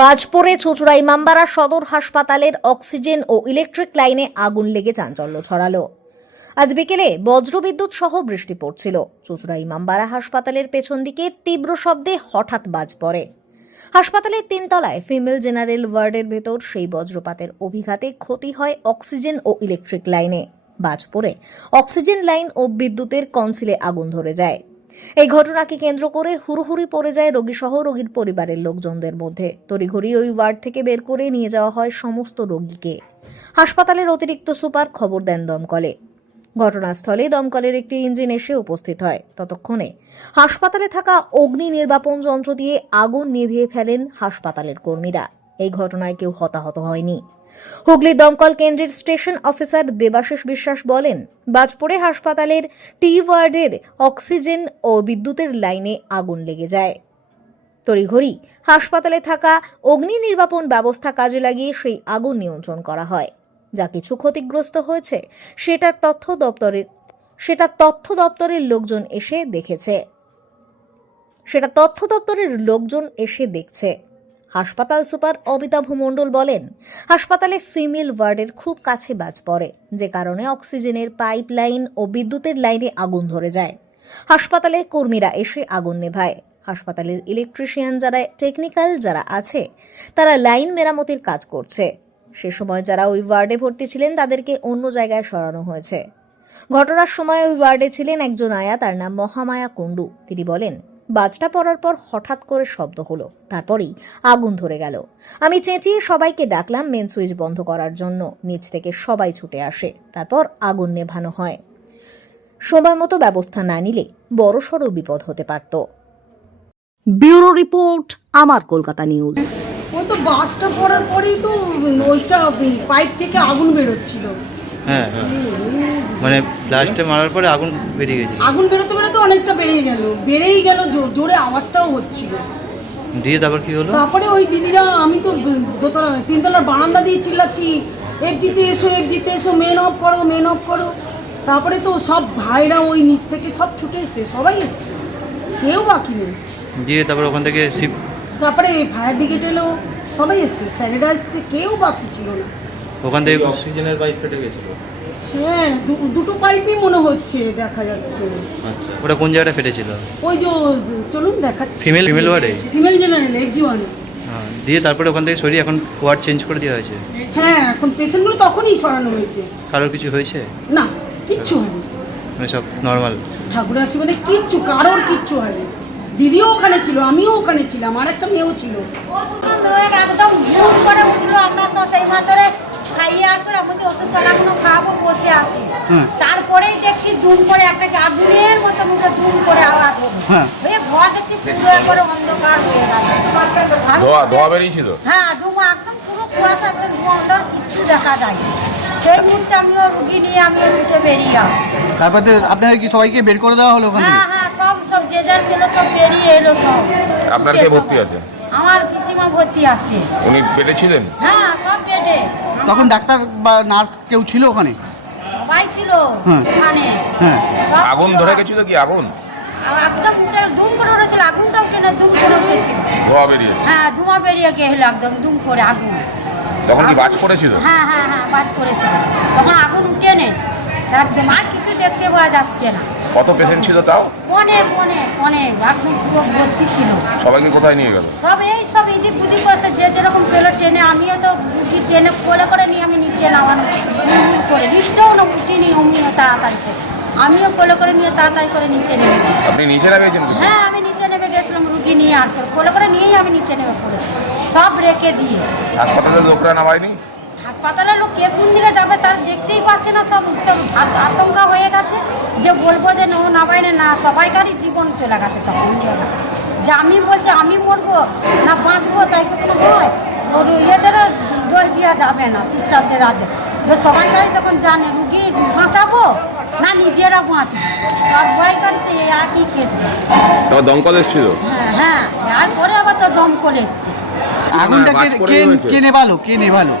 বাজপুরে চুচুড়া ইমামবাড়া সদর হাসপাতালের অক্সিজেন ও ইলেকট্রিক লাইনে আগুন লেগে চাঞ্চল্য ছড়ালো। আজ বিকেলে বজ্রবিদ্যুৎ সহ বৃষ্টি পড়ছিল। চুচুড়া ইমামবাড়া হাসপাতালের পেছন দিকে তীব্র শব্দে হঠাৎ বাজ পড়ে। হাসপাতালের তিনতলায় ফিমেল জেনারেল ওয়ার্ডের ভেতর সেই বজ্রপাতের অভিঘাতে ক্ষতি হয় অক্সিজেন ও ইলেকট্রিক লাইনে। বাজ পড়ে অক্সিজেন লাইন ও বিদ্যুতের কনসিলে আগুন ধরে যায়। এই ঘটনাকে কেন্দ্র করে হুড়োহুড়ি পড়ে যায় রোগীসহ রোগীর পরিবারের লোকজনদের মধ্যে। তড়িঘড়ি ওই ওয়ার্ড থেকে বের করে নিয়ে যাওয়া হয় সমস্ত রোগীকে। হাসপাতালের অতিরিক্ত সুপার খবর দেন দমকলে। ঘটনাস্থলে দমকলের একটি ইঞ্জিন এসে উপস্থিত হয়। ততক্ষণে হাসপাতালে থাকা অগ্নি নির্বাপন যন্ত্র দিয়ে আগুন নিভিয়ে ফেলেন হাসপাতালের কর্মীরা। এই ঘটনায় কেউ হতাহত হয়নি। হুগলি দমকল কেন্দ্রের স্টেশন অফিসার দেবাশিস বিশ্বাস বলেন, বাজপুরে হাসপাতালের টি ওয়ার্ডের অক্সিজেন ও বিদ্যুতের লাইনে আগুন লেগে যায়। তড়িঘড়ি হাসপাতালে থাকা অগ্নি নির্বাপন ব্যবস্থা কাজে লাগিয়ে সেই আগুন নিয়ন্ত্রণ করা হয়। যা কিছু ক্ষতিগ্রস্ত হয়েছে, সেটার তথ্য দপ্তরের সেটা তথ্য দপ্তরের লোকজন এসে দেখেছে। সেটা তথ্য দপ্তরের লোকজন এসে দেখছে। হাসপাতাল সুপার অমিতাভ মণ্ডল বলেন, হাসপাতালে ফিমেল ওয়ার্ডের খুব কাছে বাজ পড়ে, যে কারণে অক্সিজেনের পাইপ লাইন ও বিদ্যুতের লাইনে আগুন ধরে যায়। হাসপাতালের কর্মীরা এসে আগুন নেভায়। হাসপাতালের ইলেকট্রিশিয়ান যারা টেকনিক্যাল যারা আছে, তারা লাইন মেরামতির কাজ করছে। সে সময় যারা ওই ওয়ার্ডে ভর্তি ছিলেন, তাদেরকে অন্য জায়গায় সরানো হয়েছে। ঘটনার সময় ওই ওয়ার্ডে ছিলেন একজন আয়া, তার নাম মহামায়া কুণ্ডু। তিনি বলেন বাজটা পড়ার পর হঠাৎ করে শব্দ হলো। তারপরেই আগুন ধরে গেল। আমি চেঁচিয়ে সবাইকে ডাকলাম মেন সুইচ বন্ধ করার জন্য। নিচ থেকে সবাই ছুটে আসে। তারপর আগুন নেভানো হয়। সময় মতো ব্যবস্থা না নিলে বড়সড় বিপদ হতে পারত। ব্যুরো রিপোর্ট আমার কলকাতা নিউজ। ওই তো বাসটা পড়ার পরেই তো ওইটা পাইপ থেকে আগুন বেরোচ্ছিল। হ্যাঁ হ্যাঁ। মানে ব্লাস্টে মারার পরে আগুন বেরিয়ে গেছে আগুন বেরোতে বেরোতে অনেকটা বেরিয়ে গেল। বেড়েই গেল জো- জোরে আওয়াজটাও হচ্ছিল। দিয়ে তারপর কি হলো? তারপরে ওই দিদিরা আমি তো দোতলা তিনতলার বারান্দা দিয়ে চিল্লাচ্ছি এফজিতে এসো এফজিতে এসো মেন অফ করো মেন অফ করো। তারপরে তো সব ভাইরা ওই নিচ থেকে সব ছুটে এসছে সবাই এসছে। কেউ বাকি নেই। দিয়ে তারপর ওখান থেকে শিপ তারপরে ফায়ার ব্রিগেড এলো সবাই এসছে এসছে কেউ বাকি ছিল না। ওখান থেকে অক্সিজেনের পাইপ ফেটে গেছিল। হ্যাঁ দু- দুটো পাইপই মনে হচ্ছে দেখা যাচ্ছে। আচ্ছা ওটা কোন জায়গাটা ফেটেছিল? ওই যে চলুন দেখাচ্ছি। ফিমেল ফিমেল ওয়ার্ডে? ফিমেল জেনারেল এফজি ওয়ানে হ্যাঁ দিয়ে তারপরে ওখান থেকে সরিয়ে এখন ওয়ার্ড চেঞ্জ করে দেওয়া হয়েছে? হ্যাঁ এখন পেশেন্টগুলো তখনই সরানো হয়েছে। কারোর কিছু হয়েছে? না কিচ্ছু হয়নি। মানে সব নর্মাল ঠাকুর আসি মানে কিচ্ছু কারোর কিচ্ছু হয়নি। দিদিও ওখানে ছিল আমিও ওখানে ছিলাম আর একটা মেয়েও ছিল। একদম ঘুম করে উঠল আমরা তো সেই মাত্রে খাইয়ে আসবে আমি খাব বসে আছি। তারপরেই দেখছি দুম করে একটা আগুনের মতো মুখে দুম করে আওয়াজ হলো। হয়ে। ঘর দেখছি পুরো করে অন্ধকার হয়ে গেল ধোয়া ধোয়া বেরিয়েছিল? হ্যাঁ ধুমা একদম পুরো কুয়াশা একদম ধোঁয়া অন্ধকার কিচ্ছু দেখা যায় সেই মুহূর্তে আমিও রুগী নিয়ে ছুটে বেরিয়ে আসি। তারপরে আপনাদের কি সবাইকে বের করে দেওয়া হলো ওখান? হ্যাঁ হ্যাঁ সব সব যে যার পেল সব বেরিয়ে এলো সব। আপনার কে ভর্তি আছে? আমার পিসিমা ভর্তি আছে। উনি পেটে ছিলেন? হ্যাঁ সব পেটে তখন ডাক্তার বা নার্স কেউ ছিল ওখানে? সবাই ছিল হুম। ওখানে। হ্যাঁ। সব আগুন ছিল। ধরে গেছিল কি? আগুন? আর একদম উঠে দুম করে উঠেছিল আগুনটা উঠে না দুম করে উঠেছিল। ধোয়া বেরিয়ে। হ্যাঁ ধোঁয়া বেরিয়ে একদম দুম করে আগুন। তখন কি বাজ পড়েছিল? হ্যাঁ হ্যাঁ হ্যাঁ বাদ করেছিল তখন আগুন উঠে নেই। একদম আর কিছু দেখতে পাওয়া যাচ্ছে না। কত পেশেন্ট ছিল তাও? অনেক অনেক অনেক। একদম পুরো ভর্তি ছিল। সবাইকে কোথায় নিয়ে গেল? সব এই সব ইদিক বুঝি করেছে যে যেরকম পেল ট্রেনে আমিও তো বুঝি ট্রেনে কোলে করে নিয়ে আমি নিচে নামানো। করে। লিফটেও না উঠিনি অমনি তাড়াতাড়ি করে। আমিও কোলে করে নিয়ে তাড়াতাড়ি করে নিচে নেমে আপনি নিচে নামিয়েছেন? হ্যাঁ আমি নিচে নেমে গেছিলাম রুগী নিয়ে আর কোলে করে নিয়েই আমি নিচে নেমে পড়েছি। সব রেখে দিয়ে। হাসপাতালের লোকরা নামায়নি? হাসপাতালের লোক কে কোন দিকে যাবে তার দেখতেই পাচ্ছে না সব সব আতঙ্কা হয়ে গেছে। যে বলব যে নো না বাইরে না সবাইকারই জীবন চলে গেছে তখন যে আমি বলছি আমি মরবো না বাঁচবো তাই তো কোনো নয়। ওর ইয়েদেরও দোষ দেওয়া যাবে না সিস্টারদের হাতে যে সবাইকারই তখন জানে রুগী বাঁচাবো না নিজেরা বাঁচবো? সব ভয়কারী সে একই কেস দমকল এসেছিল? হ্যাঁ হ্যাঁ তারপরে আবার তো দমকল এসছে। আগুনটা কে বাজ কে। কে নেভালো? কে নেভালো?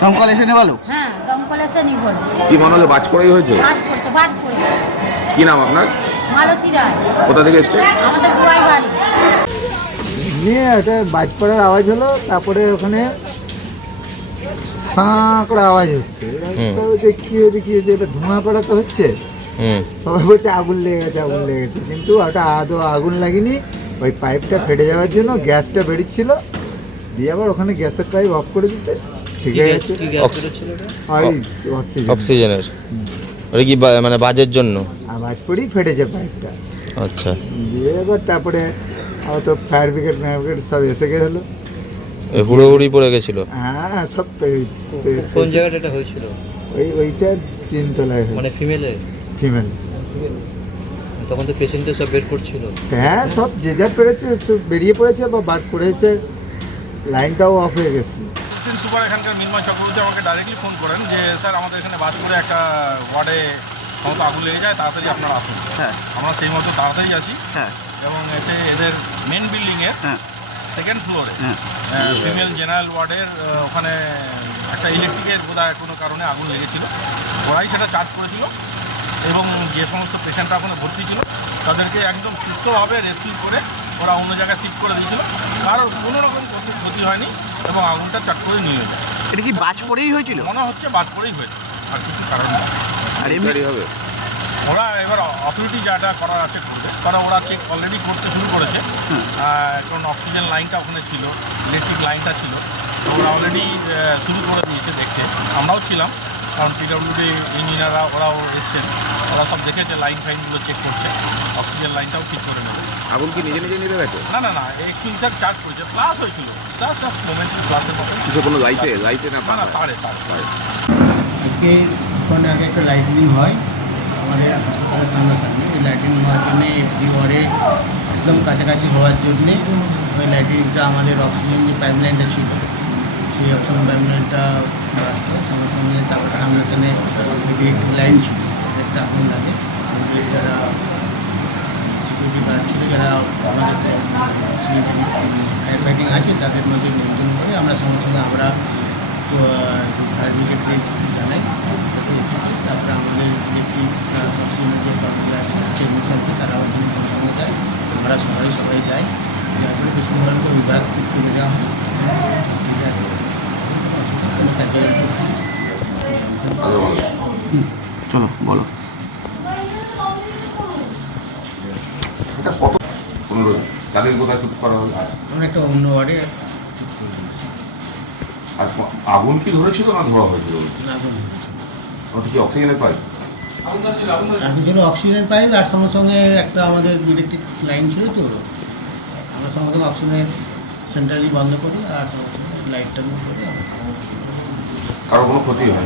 দমকল এসে নেভালো হ্যাঁ দমকল এসে নি বলো কি মনে হলো বাজ পড়েই হয়েছে পড়ছে বাদ পড়ছে। কি নাম আপনার? মালতী রায়। কোথা থেকে এসছে? আমাদের দুয়াই বাড়ি। নিয়ে একটা বাজ পড়ার আওয়াজ হলো তারপরে ওখানে সাঁ করে আওয়াজ হচ্ছে। কি হয়েছে কি হয়েছে এবার ধোঁয়া পড়া তো হচ্ছে সবাই বলছে আগুন লেগে গেছে আগুন লেগে গেছে। কিন্তু ওটা আদৌ আগুন লাগেনি। ওই পাইপটা ফেটে যাওয়ার জন্য গ্যাসটা বেরিয়েছিল দিয়ে আবার ওখানে গ্যাসের পাইপ অফ করে দিতে ঠিক আছে অক্সিজেনের ওটা? কি বা- মানে বাজের জন্য? আওয়াজ পড়েই ফেটেছে পাইপটা আচ্ছা। দিয়ে এবার তারপরে আবার তো ফায়ার ব্রিগেড ফায়ার ব্রিগেড সব এসে গেছিল। হুড়োহুড়ি পড়ে গেছিল? হ্যাঁ সব কোন জায়গাটা এটা হয়েছিল? ওই ওইটা তিনতলায় মানে ফিমেলে ফিমেল তখন তো পেশেন্টদের সব বের করছিল। হ্যাঁ সব যে যা পেরেছে সব বেরিয়ে পড়েছে বা বাদ করেছে লাইনটাও অফ হয়ে গেছে। অ্যাসিস্ট্যান্ট সুপার এখানকার মিনময় চক্রবর্তী আমাকে ডাইরেক্টলি ফোন করেন যে স্যার আমাদের এখানে বাজপুরে একটা ওয়ার্ডে সমস্ত আগুন লেগে যায় তাড়াতাড়ি আপনারা আসুন। হ্যাঁ। আমরা সেই মতো তাড়াতাড়ি আসি হ্যাঁ। এবং এসে এদের মেন বিল্ডিংয়ের হ্যাঁ। সেকেন্ড ফ্লোরে হ্যাঁ। ফিমেল জেনারেল ওয়ার্ডের ওখানে একটা ইলেকট্রিকের বোধহয় কোনো কারণে আগুন লেগেছিল। ওরাই সেটা চার্জ করেছিল। এবং যে সমস্ত পেশেন্টরা ওখানে ভর্তি ছিল তাদেরকে একদম সুস্থভাবে রেস্কিউ করে ওরা অন্য জায়গায় শিফট করে দিয়েছিল। কারোর কোনো রকম ক্ষতি- ক্ষতি হয়নি এবং আগুনটা চট করে নিয়ে যায় এটা কি বাজ পড়েই হয়েছিল? মনে হচ্ছে বাজ পড়েই হয়েছে আর কিছু কারণ নেই। আর এমনি হবে। ওরা এবার অথরিটি যাটা করার আছে করবে। কারণ ওরা চেক অলরেডি করতে শুরু করেছে। কারণ অক্সিজেন লাইনটা ওখানে ছিল ইলেকট্রিক লাইনটা ছিল। তো ওরা অলরেডি শুরু করে দিয়েছে দেখতে। আমরাও ছিলাম। কারণ পিডব্লিউডি ইঞ্জিনিয়াররা ওরাও এসছেন। ওরা সব দেখেছে লাইন ফাইনগুলো চেক করছে। অক্সিজেন লাইনটাও ঠিক করে নেবে। আগুন কি নিজে নিজে নিভে গেছে না না না এক্সটিংসার চার্জ করেছে। ক্লাস হয়েছিল। জাস্ট জাস্ট মোমেন্ট ক্লাসের মতো কিছু কোনো লাইটে লাইটে না না তারে তারে আজকে ওখানে আগে একটা লাইটিনিং হয়। আমাদের হাসপাতালের সামনাসামনি এই লাইটিনিং হওয়ার জন্যে এফডি ওয়ার্ডে একদম কাছাকাছি হওয়ার জন্যে ওই লাইটিনিংটা আমাদের অক্সিজেন যে পাইপ লাইনটা ছিল সেই অক্সিজেন পাইপ ব্রাস্ট হয় সঙ্গে সঙ্গে তারপরে আমরা এখানে ইলেকট্রিক লাইন একটা আগুন লাগে যারা সিকিউরিটি গার্ড ছিল যারা ফায়ার ফাইটিং আছে তাদের মধ্যে নিয়ন্ত্রণ করে আমরা সঙ্গে সঙ্গে আমরা ফায়ার ব্রিগেডকে জানাই তারপরে আমাদের ইলেকট্রিক অক্সিজেনের যে কর্মীরা আছে টেকনিশিয়ানকে তারা ওখানে সঙ্গে সঙ্গে যায় আমরা সবাই সবাই যাই তারপরে পশ্চিমবঙ্গ বিভাগ তুলে দেওয়া হয় চলো বলো। পনেরো তাদের কোথায় শিফট করা হলো? আমরা একটা অন্য ওয়ার্ডে আর আগুন কি ধরেছিল না ধরা হয়েছিল? আগুন ওটা কি অক্সিজেনের পাইপ? আগে ছিল অক্সিজেনের পাইপ আর সঙ্গে সঙ্গে একটা আমাদের ইলেকট্রিক লাইন ছিল তো। আমরা সঙ্গে সঙ্গে অক্সিজেনের সেন্ট্রালি বন্ধ করি আর সঙ্গে সঙ্গে লাইটটা বন্ধ করি। আমরা কারও কোনো ক্ষতি হয়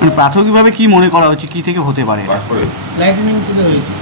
মানে প্রাথমিকভাবে কি মনে করা হচ্ছে? কি থেকে হতে পারে লাইটনিং থেকে হয়েছে।